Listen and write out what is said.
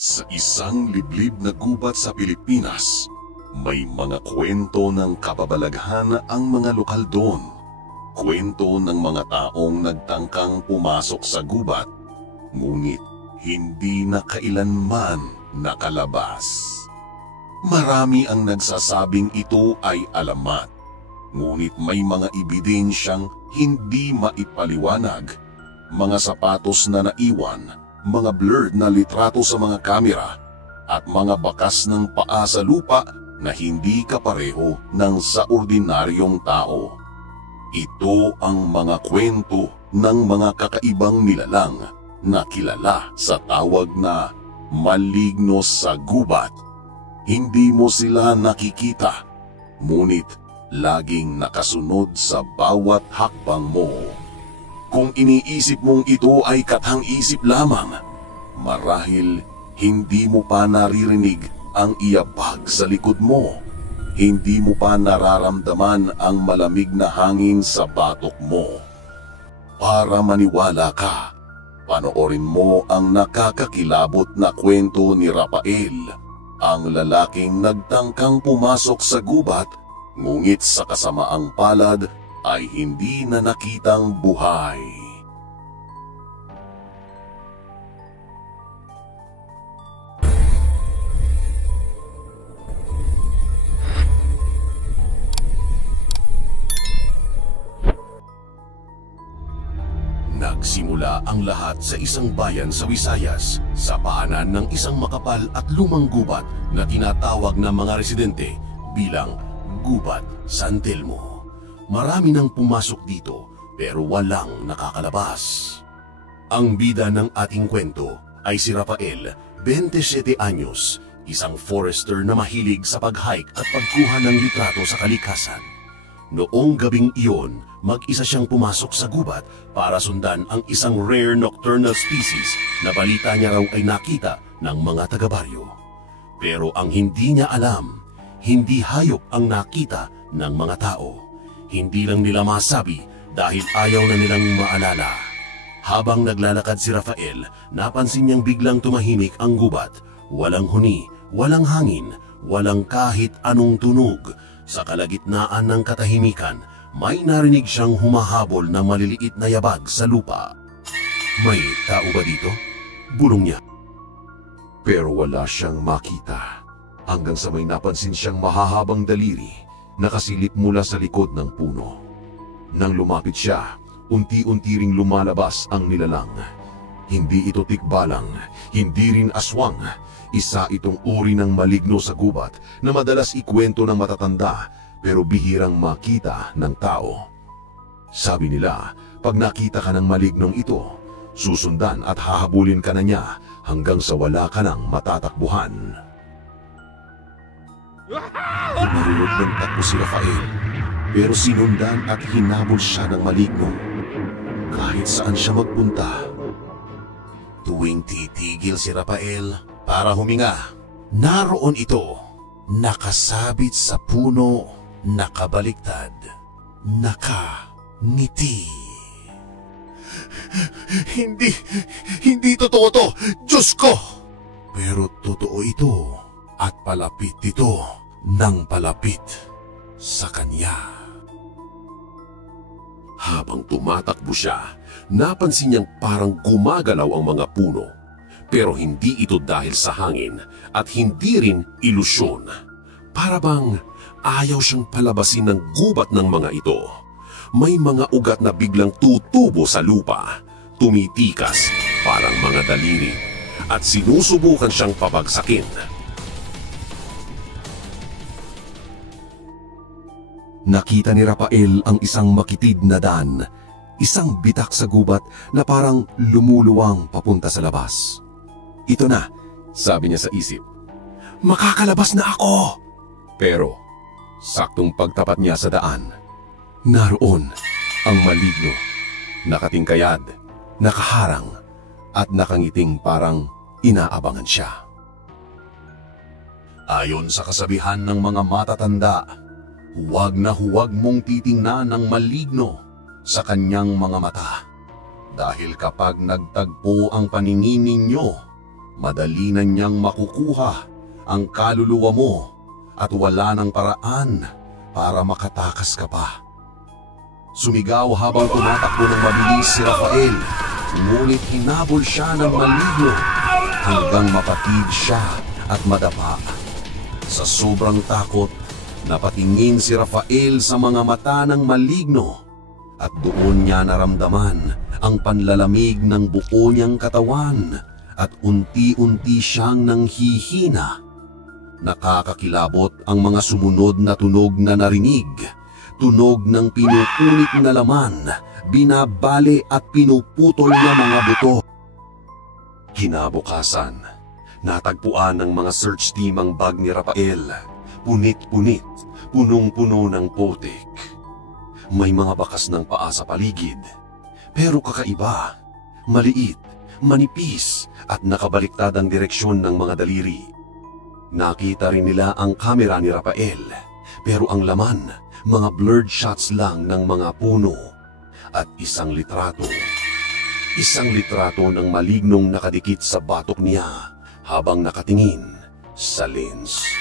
Sa isang liblib na gubat sa Pilipinas, may mga kwento ng kababalaghan ang mga lokal doon. Kwento ng mga taong nagtangkang pumasok sa gubat, ngunit hindi na kailanman nakalabas. Marami ang nagsasabing ito ay alamat, ngunit may mga ebidensyang hindi maipaliwanag. Mga sapatos na naiwan, mga blurred na litrato sa mga kamera, at mga bakas ng paa sa lupa na hindi kapareho ng sa ordinaryong tao. Ito ang mga kwento ng mga kakaibang nilalang na kilala sa tawag na maligno sa gubat. Hindi mo sila nakikita, ngunit laging nakasunod sa bawat hakbang mo. Kung iniisip mong ito ay kathang-isip lamang, marahil hindi mo pa naririnig ang iyabag sa likod mo. Hindi mo pa nararamdaman ang malamig na hangin sa batok mo. Para maniwala ka, panoorin mo ang nakakakilabot na kwento ni Rafael, ang lalaking nagtangkang pumasok sa gubat, ngunit sa kasamaang palad ay hindi na nakitang buhay. Nagsimula ang lahat sa isang bayan sa Visayas, sa paanan ng isang makapal at lumang gubat na tinatawag ng mga residente bilang Gubat San Telmo. Marami nang pumasok dito pero walang nakakalabas. Ang bida ng ating kwento ay si Rafael, 27 anyos, isang forester na mahilig sa pag-hike at pagkuha ng litrato sa kalikasan. Noong gabing iyon, mag-isa siyang pumasok sa gubat para sundan ang isang rare nocturnal species na balita niya raw ay nakita ng mga taga-baryo. Pero ang hindi niya alam, hindi hayop ang nakita ng mga tao. Hindi lang nila masabi dahil ayaw na nilang maalala. Habang naglalakad si Rafael, napansin niyang biglang tumahimik ang gubat. Walang huni, walang hangin, walang kahit anong tunog. Sa kalagitnaan ng katahimikan, may narinig siyang humahabol na maliliit na yabag sa lupa. May tao ba dito? Bulong niya. Pero wala siyang makita. Hanggang sa may napansin siyang mahahabang daliri nakasilip mula sa likod ng puno. Nang lumapit siya, unti-unti ring lumalabas ang nilalang. Hindi ito tikbalang, hindi rin aswang. Isa itong uri ng maligno sa gubat na madalas ikwento ng matatanda pero bihirang makita ng tao. Sabi nila, pag nakita ka ng malignong ito, susundan at hahabulin ka na niya hanggang sa wala ka nang matatakbuhan. Marunod ng takbo si Rafael, pero sinundan at hinabol siya ng maligno. Kahit saan siya magpunta. Tuwing titigil si Rafael para huminga, naroon ito, nakasabit sa puno, nakabaliktad, nakangiti. Hindi totoo to, Diyos ko! Pero totoo ito at palapit ito ng palapit sa kanya. Habang tumatakbo siya, napansin niyang parang gumagalaw ang mga puno. Pero hindi ito dahil sa hangin at hindi rin ilusyon. Para bang ayaw siyang palabasin ng gubat ng mga ito. May mga ugat na biglang tutubo sa lupa, tumitikas parang mga daliri at sinusubukan siyang pabagsakin. Nakita ni Rafael ang isang makitid na daan, isang bitak sa gubat na parang lumuluwang papunta sa labas. Ito na, sabi niya sa isip. Makakalabas na ako! Pero, saktong pagtapat niya sa daan, naroon ang maligno, nakatingkayad, nakaharang, at nakangiting parang inaabangan siya. Ayon sa kasabihan ng mga matatanda, huwag na huwag mong titingnan ng maligno sa kanyang mga mata. Dahil kapag nagtagpo ang paningin ninyo, Madali na niyang makukuha ang kaluluwa mo at wala ng paraan para makatakas ka pa. Sumigaw habang tumatakbo ng mabilis si Rafael, ngunit hinabol siya ng maligno hanggang mapatig siya at madapa. Sa sobrang takot, napatingin si Rafael sa mga mata ng maligno at doon niya naramdaman ang panlalamig ng buo niyang katawan at unti-unti siyang nanghihina. Nakakakilabot ang mga sumunod na tunog na narinig, tunog ng pinupunit na laman, binabali at pinuputol na mga buto. Kinabukasan, natagpuan ng mga search team ang bag ni Rafael. Punit-punit, punong-puno ng putik. May mga bakas ng paa sa paligid, pero kakaiba, maliit, manipis at nakabaliktad ang direksyon ng mga daliri. Nakita rin nila ang kamera ni Rafael, pero ang laman, mga blurred shots lang ng mga puno at isang litrato. Isang litrato ng malignong nakadikit sa batok niya habang nakatingin sa lens.